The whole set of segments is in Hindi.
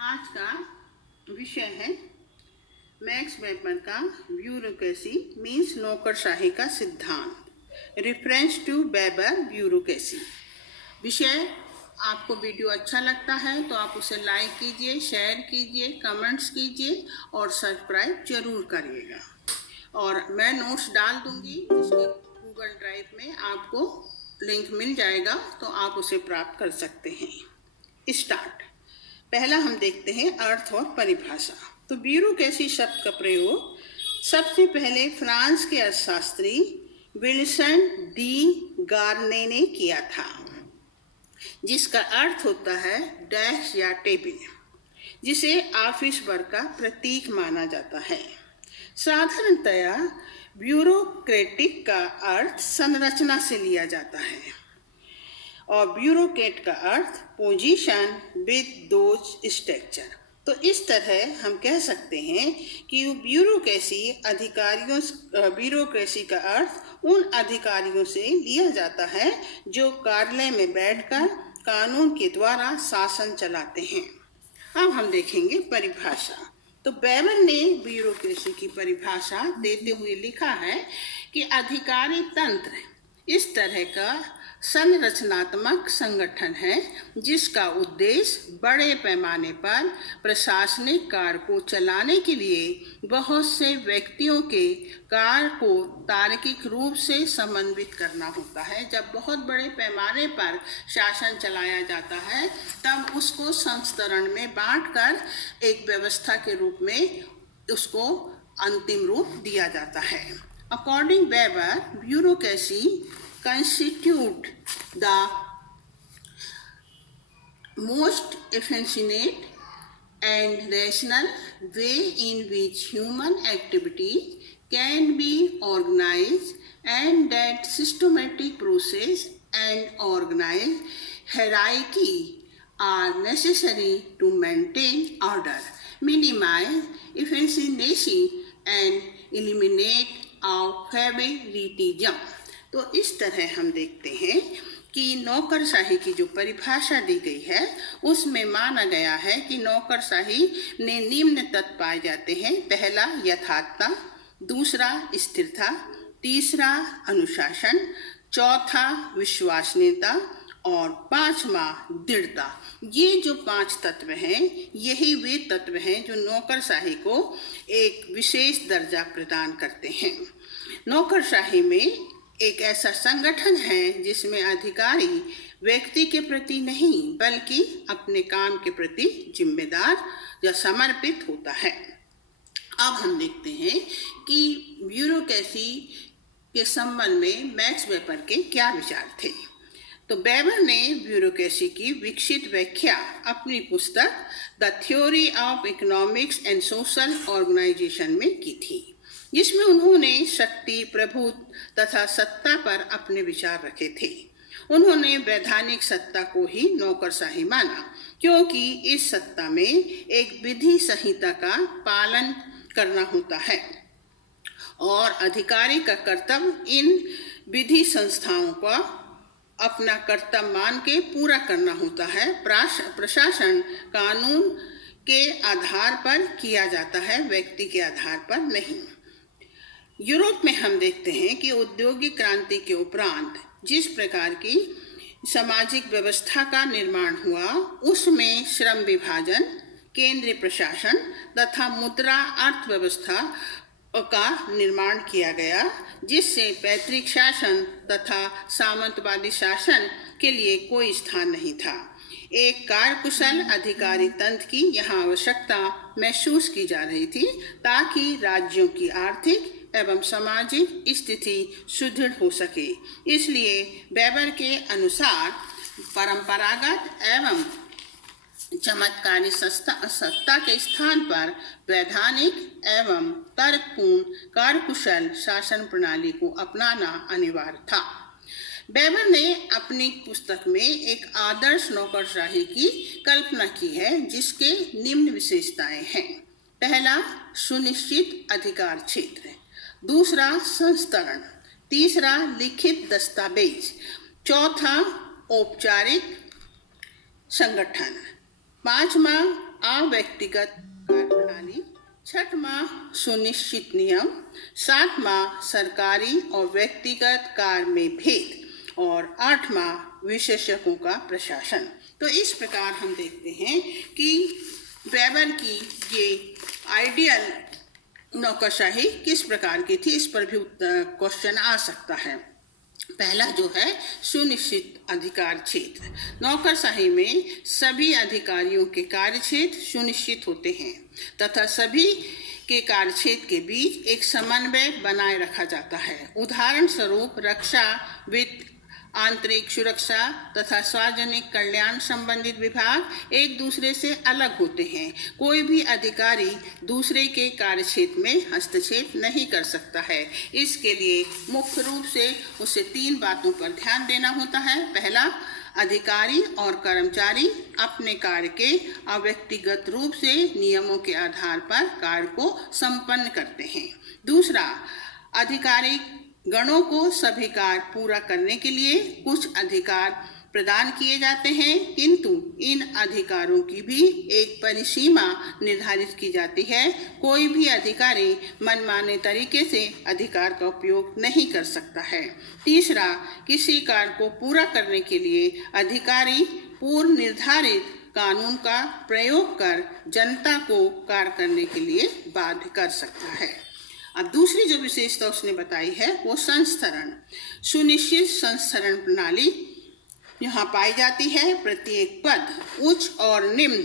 आज का विषय है मैक्स वेबर का ब्यूरोक्रेसी मीन्स नौकरशाही का सिद्धांत। Reference to Weber bureaucracy. विषय आपको वीडियो अच्छा लगता है तो आप उसे लाइक कीजिए, शेयर कीजिए, कमेंट्स कीजिए और सब्सक्राइब जरूर करिएगा। और मैं नोट्स डाल दूंगी जिसके गूगल ड्राइव में आपको लिंक मिल जाएगा तो आप उसे प्राप्त कर सकते हैं। स्टार्ट। पहला हम देखते हैं अर्थ और परिभाषा। तो ब्यूरोक्रेसी शब्द का प्रयोग सबसे पहले फ्रांस के अर्थशास्त्री विल्सन डी गार्ने ने किया था, जिसका अर्थ होता है डेस्क या टेबल, जिसे ऑफिस वर्क का प्रतीक माना जाता है। साधारणतया ब्यूरोक्रेटिक का अर्थ संरचना से लिया जाता है और ब्यूरोक्रेट का अर्थ पोजीशन विद दोज स्ट्रक्चर। तो इस तरह हम कह सकते हैं कि ब्यूरोक्रेसी का अर्थ उन अधिकारियों से लिया जाता है जो कार्यालय में बैठकर कानून के द्वारा शासन चलाते हैं। अब हम देखेंगे परिभाषा। तो वेबर ने ब्यूरोक्रेसी की परिभाषा देते हुए लिखा है कि अधिकारी तंत्र इस तरह का संरचनात्मक संगठन है जिसका उद्देश्य बड़े पैमाने पर प्रशासनिक कार्य को चलाने के लिए बहुत से व्यक्तियों के कार्य को तार्किक रूप से समन्वित करना होता है। जब बहुत बड़े पैमाने पर शासन चलाया जाता है तब उसको संस्तरण में बांटकर एक व्यवस्था के रूप में उसको अंतिम रूप दिया जाता है। According weber, bureaucracy constitute the most efficient and rational way in which human activity can be organized, and that systematic process and organized hierarchy are necessary to maintain order, minimize efficiency and eliminate favoritism। तो इस तरह हम देखते हैं कि नौकरशाही की जो परिभाषा दी गई है उसमें माना गया है कि नौकरशाही ने निम्न तत्व पाए जाते हैं। पहला यथार्थता, दूसरा स्थिरता, तीसरा अनुशासन, चौथा विश्वसनीयता और पांचवा दृढ़ता। ये जो 5 तत्व हैं यही वे तत्व हैं जो नौकरशाही को एक विशेष दर्जा प्रदान करते हैं। नौकरशाही में एक ऐसा संगठन है जिसमें अधिकारी व्यक्ति के प्रति नहीं बल्कि अपने काम के प्रति जिम्मेदार या समर्पित होता है। अब हम देखते हैं कि ब्यूरोक्रेसी के संबंध में मैक्स वेबर के क्या विचार थे। तो वेबर ने ब्यूरोक्रेसी की विकसित व्याख्या अपनी पुस्तक the theory of economics and social organisation में की थी, जिसमें उन्होंने शक्ति, प्रभुत्व तथा सत्ता पर अपने विचार रखे थे। उन्होंने वैधानिक सत्ता को ही नौकरशाही माना, क्योंकि इस सत्ता में एक विधि संहिता का पालन करना होता है और अधिकारी का कर्तव्य इन विधि संस्थाओं का अपना कर्तव्य मान के पूरा करना होता है। प्रशासन कानून के आधार पर किया जाता है, व्यक्ति के आधार पर नहीं। यूरोप में हम देखते हैं कि औद्योगिक क्रांति के उपरांत जिस प्रकार की सामाजिक व्यवस्था का निर्माण हुआ उसमें श्रम विभाजन, केंद्रीय प्रशासन तथा मुद्रा अर्थव्यवस्था का निर्माण किया गया, जिससे पैतृक शासन तथा सामंतवादी शासन के लिए कोई स्थान नहीं था। एक कार्यकुशल अधिकारी तंत्र की यहाँ आवश्यकता महसूस की जा रही थी ताकि राज्यों की आर्थिक एवं सामाजिक स्थिति सुदृढ़ हो सके। इसलिए वेबर के अनुसार परंपरागत एवं चमत्कारी सत्ता के स्थान पर वैधानिक एवं तर्कपूर्ण कार्यकुशल शासन प्रणाली को अपनाना अनिवार्य था। वेबर ने अपनी पुस्तक में एक आदर्श नौकरशाही की कल्पना की है जिसके निम्न विशेषताएं हैं। पहला, सुनिश्चित अधिकार क्षेत्र, दूसरा संस्तरण, तीसरा लिखित दस्तावेज, चौथा औपचारिक संगठन, पांचवा अव्यक्तिगत कार्यप्रणाली, 6वां सुनिश्चित नियम, 7वां सरकारी और व्यक्तिगत कार्य में भेद और 8वां विशेषज्ञों का प्रशासन। तो इस प्रकार हम देखते हैं कि वेबर की ये आइडियल नौकरशाही किस प्रकार की थी, इस पर भी क्वेश्चन आ सकता है। पहला जो है सुनिश्चित अधिकार क्षेत्र। नौकरशाही में सभी अधिकारियों के कार्य क्षेत्र सुनिश्चित होते हैं तथा सभी के कार्य क्षेत्र के बीच एक समन्वय बनाए रखा जाता है। उदाहरण स्वरूप रक्षा, वित्त, आंतरिक सुरक्षा तथा सार्वजनिक कल्याण संबंधित विभाग एक दूसरे से अलग होते हैं। कोई भी अधिकारी दूसरे के कार्य क्षेत्र में हस्तक्षेप नहीं कर सकता है। इसके लिए मुख्य रूप से उसे 3 बातों पर ध्यान देना होता है। पहला, अधिकारी और कर्मचारी अपने कार्य के अव्यक्तिगत रूप से नियमों के आधार पर कार्य को संपन्न करते हैं। दूसरा, अधिकारी गणों को सभी कार्य पूरा करने के लिए कुछ अधिकार प्रदान किए जाते हैं, किंतु इन अधिकारों की भी एक परिसीमा निर्धारित की जाती है। कोई भी अधिकारी मनमाने तरीके से अधिकार का उपयोग नहीं कर सकता है। तीसरा, किसी कार्य को पूरा करने के लिए अधिकारी पूर्व निर्धारित कानून का प्रयोग कर जनता को कार्य करने के लिए बाध्य कर सकता है। अब दूसरी जो विशेषता उसने बताई है वो संस्तरण, सुनिश्चित संस्तरण प्रणाली यहाँ पाई जाती है। प्रत्येक पद उच्च और निम्न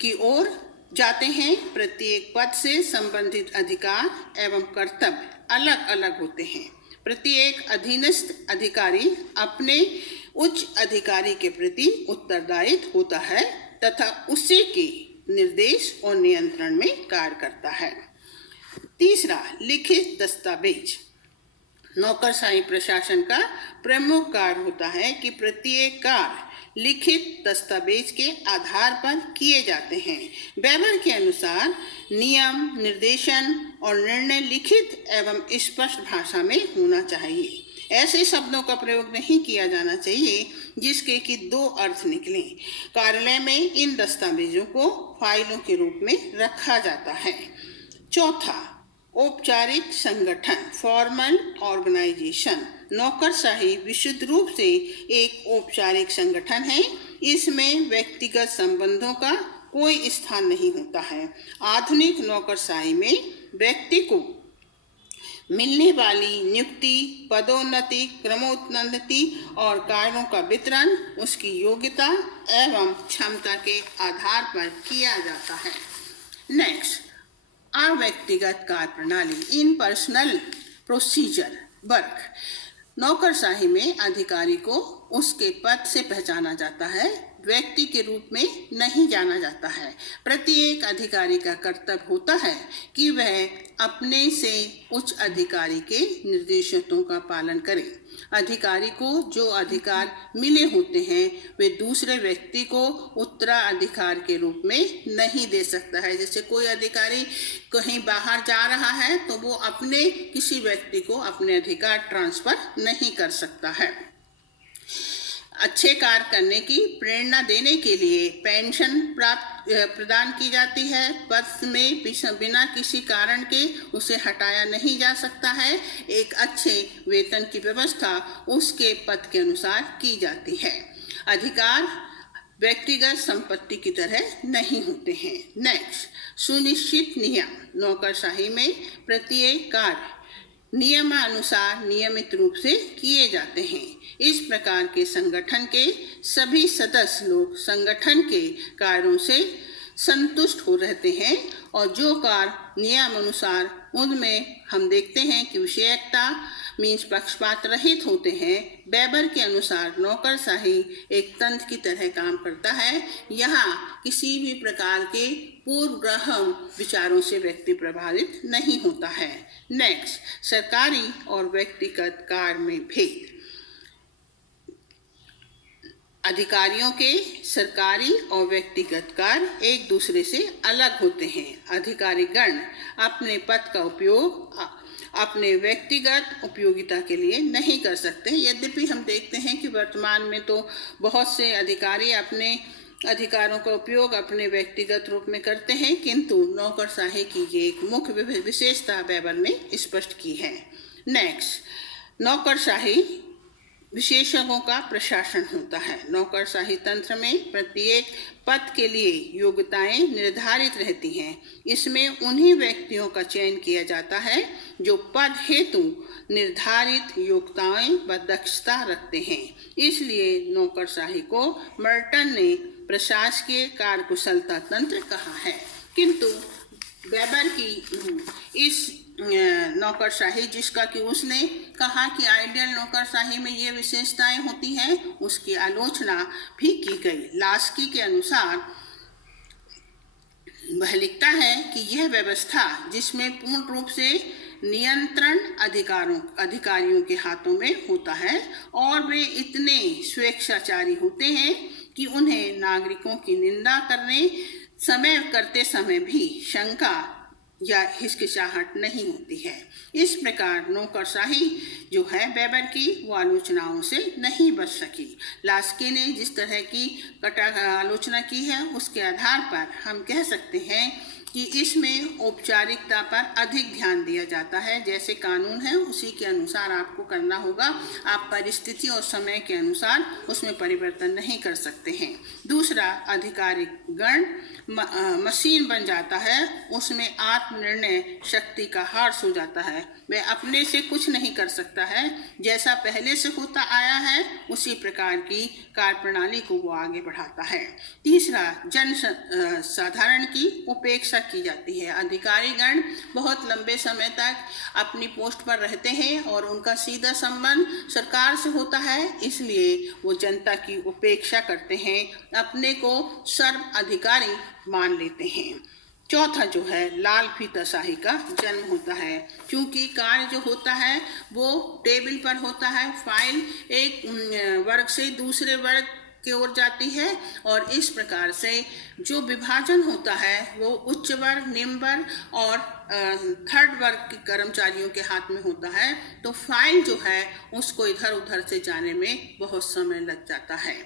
की ओर जाते हैं। प्रत्येक पद से संबंधित अधिकार एवं कर्तव्य अलग अलग होते हैं। प्रत्येक अधीनस्थ अधिकारी अपने उच्च अधिकारी के प्रति उत्तरदायित्व होता है तथा उसी के निर्देश और नियंत्रण में कार्य करता है। तीसरा, लिखित दस्तावेज। नौकरशाही प्रशासन का प्रमुख कार्य होता है कि प्रत्येक कार्य लिखित दस्तावेज के आधार पर किए जाते हैं। वेबर के अनुसार नियम, निर्देशन और निर्णय लिखित एवं स्पष्ट भाषा में होना चाहिए। ऐसे शब्दों का प्रयोग नहीं किया जाना चाहिए जिसके कि 2 अर्थ निकलें। कार्यालय में इन दस्तावेजों को फाइलों के रूप में रखा जाता है। चौथा, औपचारिक संगठन, फॉर्मल ऑर्गेनाइजेशन। नौकरशाही विशुद्ध रूप से एक औपचारिक संगठन है। इसमें व्यक्तिगत संबंधों का कोई स्थान नहीं होता है। आधुनिक नौकरशाही में व्यक्ति को मिलने वाली नियुक्ति, पदोन्नति, क्रमोन्नति और कार्यों का वितरण उसकी योग्यता एवं क्षमता के आधार पर किया जाता है। नेक्स्ट, अव्यक्तिगत कार्य प्रणाली, इन पर्सनल प्रोसीजर वर्क। नौकरशाही में अधिकारी को उसके पद से पहचाना जाता है, व्यक्ति के रूप में नहीं जाना जाता है। प्रत्येक अधिकारी का कर्तव्य होता है कि वह अपने से उच्च अधिकारी के निर्देशों का पालन करे। अधिकारी को जो अधिकार मिले होते हैं वे दूसरे व्यक्ति को उत्तराधिकार के रूप में नहीं दे सकता है। जैसे कोई अधिकारी कहीं बाहर जा रहा है तो वो अपने किसी व्यक्ति को अपने अधिकार ट्रांसफर नहीं कर सकता है। अच्छे कार्य करने की प्रेरणा देने के लिए पेंशन प्रदान की जाती है। पद में बिना किसी कारण के उसे हटाया नहीं जा सकता है। एक अच्छे वेतन की व्यवस्था उसके पद के अनुसार की जाती है। अधिकार व्यक्तिगत संपत्ति की तरह नहीं होते हैं। नेक्स्ट, सुनिश्चित नियम। नौकरशाही में प्रत्येक कार्य नियमानुसार नियमित रूप से किए जाते हैं। इस प्रकार के संगठन के सभी सदस्य लोग संगठन के कार्यों से संतुष्ट हो रहते हैं और जो कार्य नियमानुसार उनमें हम देखते हैं कि विषयकता मीन्स पक्षपात रहित होते हैं। वेबर के अनुसार नौकरशाही एक तंत्र की तरह काम करता है। यहाँ किसी भी प्रकार के पूर्वग्रह विचारों से व्यक्ति प्रभावित नहीं होता है। नेक्स्ट, सरकारी और व्यक्तिगत कार्य में भेद। अधिकारियों के सरकारी और व्यक्तिगत कार्य एक दूसरे से अलग होते हैं। अधिकारी गण अपने पद का उपयोग अपने व्यक्तिगत उपयोगिता के लिए नहीं कर सकते। यद्यपि हम देखते हैं कि वर्तमान में तो बहुत से अधिकारी अपने अधिकारों का उपयोग अपने व्यक्तिगत रूप में करते हैं, किंतु नौकरशाही की ये एक मुख्य विशेषता वेबर ने स्पष्ट की है। नेक्स्ट, नौकरशाही विशेषज्ञों का प्रशासन होता है। नौकरशाही तंत्र में प्रत्येक पद के लिए योग्यताएं निर्धारित रहती हैं। इसमें उन्हीं व्यक्तियों का चयन किया जाता है जो पद हेतु निर्धारित योग्यताएं व दक्षता रखते हैं। इसलिए नौकरशाही को मर्टन ने प्रशासकीय कार्यकुशलता तंत्र कहा है। किंतु वेबर की इस नौकरशाही, जिसका कि उसने कहा कि आइडियल नौकरशाही में ये विशेषताएं होती हैं, उसकी आलोचना भी की गई। लास्की के अनुसार वह लिखता है कि यह व्यवस्था जिसमें पूर्ण रूप से नियंत्रण अधिकारियों के हाथों में होता है और वे इतने स्वेच्छाचारी होते हैं कि उन्हें नागरिकों की निंदा करते समय भी शंका या हिचकिचाहट नहीं होती है। इस प्रकार नौकरशाही जो है वेबर की, वो आलोचनाओं से नहीं बच सकी। लास्की ने जिस तरह की आलोचना की है, उसके आधार पर हम कह सकते हैं कि इसमें औपचारिकता पर अधिक ध्यान दिया जाता है। जैसे कानून है उसी के अनुसार आपको करना होगा। आप परिस्थिति और समय के अनुसार उसमें परिवर्तन नहीं कर सकते हैं। दूसरा, आधिकारिक गण मशीन बन जाता है, उसमें आत्मनिर्णय शक्ति का ह्रास हो जाता है। वह अपने से कुछ नहीं कर सकता है, जैसा पहले से होता आया है उसी प्रकार की कार्यप्रणाली को वो आगे बढ़ाता है। तीसरा, जन साधारण की उपेक्षा की जाती है। अधिकारीगण बहुत लंबे समय तक अपनी पोस्ट पर रहते हैं और उनका सीधा संबंध सरकार से होता है, इसलिए वो जनता की उपेक्षा करते हैं, अपने को सर्व अधिकारी मान लेते हैं। चौथा जो है, लाल फीताशाही का जन्म होता है। क्योंकि कार्य जो होता है वो टेबल पर होता है, फाइल एक वर्ग से दूसरे वर्ग की ओर जाती है और इस प्रकार से जो विभाजन होता है वो उच्च वर्ग, निम्न वर्ग और थर्ड वर्ग के कर्मचारियों के हाथ में होता है। तो फाइल जो है उसको इधर उधर से जाने में बहुत समय लग जाता है।